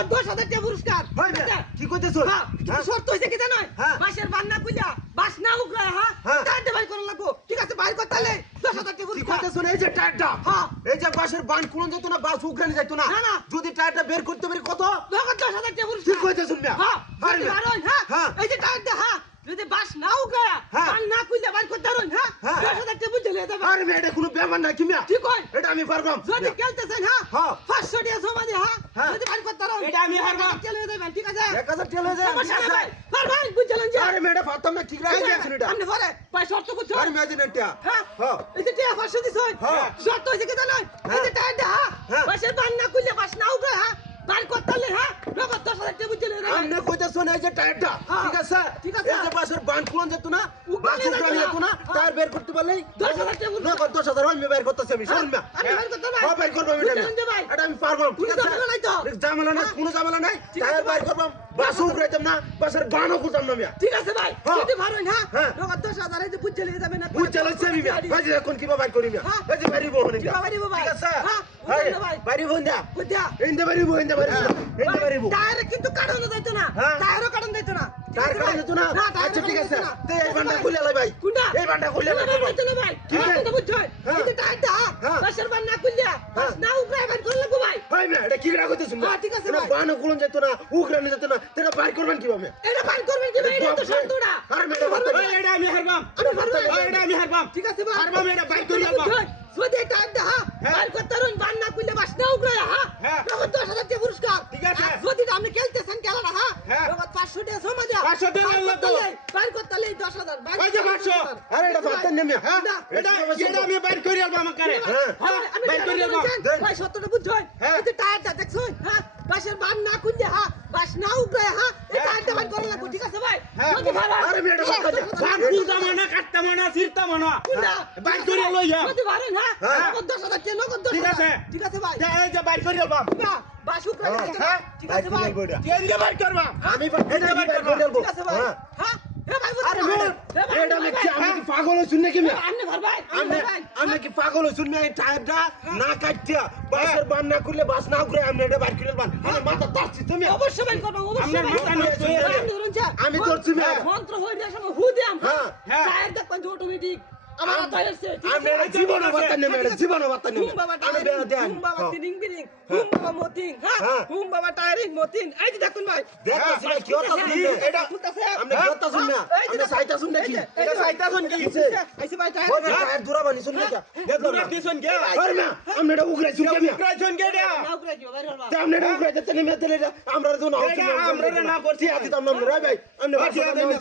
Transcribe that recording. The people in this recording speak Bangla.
নগদ দশ হাজার টাকা পুরস্কার। হয় কি কইতেছো? হ্যাঁ, শর্ত হয়েছে কি জানো? হ্যাঁ। বাসের বান্না কুইলা বাস না উগলায় হ্যাঁ? হ্যাঁ। বাই করা লাগবো। ঠিক আছে বাই করতে হলে দশ হাজার টাকা পুরস্কার। কইতেছো এই যে টায়ারটা হ্যাঁ। এই যে বাসের বান কুলন যেত না বাস উগরানি যাইতো না। না, না। যদি টায়ারটা বের করতে পারি কত? দশ হাজার টাকা পুরস্কার। মিয়া হ্যাঁ যদি মিয়া। হ্যাঁ। হ্যাঁ। এই যে টাইটে হ্যাঁ। যদি বাস না উগলায় হ্যাঁ। বান না কুইলা বাই করতে হ্যাঁ? হ্যাঁ। দশ হাজার টাকা বুঝে যাবে আরে মিয়া কোনো ব্যাপার না কি মিয়া ঠিক হয় আমি পারবাম যদি খেলতেছেন হ্যাঁ? হ্যাঁ। পাঁচশো টাকা জমা দিয়ে হ্যাঁ? হ্যাঁ। যদি বাই করতে পারোন এটা আমি হারবো। চলে যাবেন ঠিক আছে? এক হাজার তেল হয়ে নেই ভাই পারবেন বুঝলেন যে আরে মিয়া এটা পারতাম না ঠিক রাখি দিয়েছেন এটা? আপনি পরে ভাই শর্ত বুঝছ আরে মিয়া দিন এটা হ্যাঁ? হ্যাঁ। এই যে টিয়া পাঁচশো দিছ হ্যাঁ। শর্ত হয়েছে কি জানো এই যে টায়ারটা হ্যাঁ? হ্যাঁ। বাসের বান না খুললে বাস না উঠে হ্যাঁ? বান করতে হ্যাঁ? নগদ দশ হাজার টাকা বুঝে এই যে টায়ারটা হ্যাঁ। ঠিক আছে ঠিক আছে। এই যে বাসের বান কুলন যেত না বাস উগরানি যেত না। যেত না হ্যাঁ। টায়ার বের করতে পারলেই দশ হাজার না কত দশ হাজার আমি বের করতেছি আমি? হ্যাঁ বের করব আমি এটা আমি পারব ঠিক কোনো আছে ঝামেলা নাই। কোনো ঝামেলা টায়ার বের করব না বাসের বানও খুঁজতাম না ঠিক আছে ভাই। যদি পারেন হ্যাঁ। দশ হাজার এই যে বুঝে নিয়ে যাবেন বুঝ চালাচ্ছি আমি ভাই এখন কিবা বাইর করি। ভাই যে বাড়ি ভাই? ঠিক আছে? বাড়ি বহন দা বুঝা ইন্দে বাড়ি বহন দা বাড়ি ইন্দে বাড়ি বহন টায়ারে কিন্তু কাটানো যাইত না। টায়ারও কাটানো যাইত না ঠিক টায়ার আছে কাটা ভাই? যেত না না, আচ্ছা ঠিক কাটানো আছে যাইত না। তো এই ঠিক আছে বান্ডা ভাই? খুলে লাই ভাই কোনটা? এই বান্ডা খুলে লাই যাইত না ভাই? কি হ্যাঁ, ভাই? কিন্তু বুঝছেন? হ্যাঁ। এই যে টায়ারটা, হ্যাঁ। বাসের বান না বাস না উগড়ায় বের করে লাগবো ভাই। ভাই মিয়া এটা কি রাগ হইতেছ হ্যাঁ, ঠিক আছে ভাই। বানও কুলন যেত না উগরানি যেত না তেরা বাইর করবেন কীভাবে এটা বাইর করবেন কি ভাই? এটা তো শর্তটা। আরে? আপনি- ওই এটা আমি হারবাম পারবেন? ওই এটা আমি হারবাম ঠিক আছে ভাই? হারবাম এটা বাইর করে আনবাম। যদি হ্যাঁ, হ্যাঁ। বাইর করতে পারুন, বান না খুললে, বাস না উগড়ায়, হ্যাঁ, হ্যাঁ। নগদ 10,000 টাকা পুরস্কার। ঠিক আছে। আর যদি আপনি খেলতেছেন খেলাটা, হ্যাঁ, হ্যাঁ। নগদ 500 টাকা জমা দেয়া। 500 টাকা বাইর করতে বাইর হলে 10,000, বাইর ওই যে 500 আরে এটা পারতেন না হ্যাঁ এটা এটা আমি বাইর করি আমাকে। হ্যাঁ। হ্যাঁ আমি বাইর করে দেন। ভাই সত্যটা হ্যাঁ। টায়ারটা দেখছেন হ্যাঁ। বাসের বান না খুললে হা বাস না উগড়ে হা এই হ্যাঁ। টায়ারটা করে করা লাগবে ঠিক আছে ভাই? হ্যাঁ। যদি ভাই- আরে মেয়েটা হ্যাঁ, বান? কুলতাম না কাটতাম না ছিড়তাম না? বাইর করে লইয়া যদি পারেন হ্যাঁ? হ্যাঁ। নগদ দশ হাজার কে নগদ দশ ঠিক আছে। ঠিক আছে ভাই। এই যে বাইর করে আনবাম বাস হ্যাঁ, হ্যাঁ। ঠিক আছে ভাই। বাইর করে কেন যে বাইর করবা? আমি বাইর করে ঠিক আছে ভাই। হ্যাঁ হ্যাঁ এ ভাই আরে বুঝছেন? মেয়ে এ ভাই, এটা আমি আমি কি পাগল নাকি ভাই পাগল এই টায়ারটা না কাটিয়া বাসের বান না করলে বাস না ঘুরে আমনে এটা বাইর করে বান আমার মাথা তাচ্ছি তুমি? অবশ্যই বাইর করব অবশ্যই মাথা হয়ে আমি মন্ত্র হয়ে সময় হু দিয়াম হ্যাঁ, হ্যাঁ। টায়ার অটোমেটিক আমার আম- আমনে আছে? এটা জীবনে বার্তা নেমে এটা জীবনে বার্তা নেমে আমি বেড়া দেন। হুম বাবা। তিরিং হুম বাবা মতিং, হ্যাঁ? হুম বাবা টায়ারিং, মতিং। এই যে দেখুন ভাই। দেখতেছি ভাই কি হতা শুন এটা খুলতেছে। আমনে কি হতা শুন না? এই যে আমনে দেখুন। সাইতা শুন নাকি এই যে, এই এটা সাইতা শুন কি? এই যে, এই যে ভাই টায়ার- ওই টায়ার দূরা বানি শুন না দেখল পুরা না দিছন কে আরে না আমনে এটা উগরাই শুন মিয়া উকরাইছন কে এটা। নাও করে দিও, বাইরে হলবা। এটা উগরাই দিতে নেমে তেলে আমরা তো না আমরা না করছি। ঠিক তো আমরা ভাই। আমনে ঠিক আছে, ভাই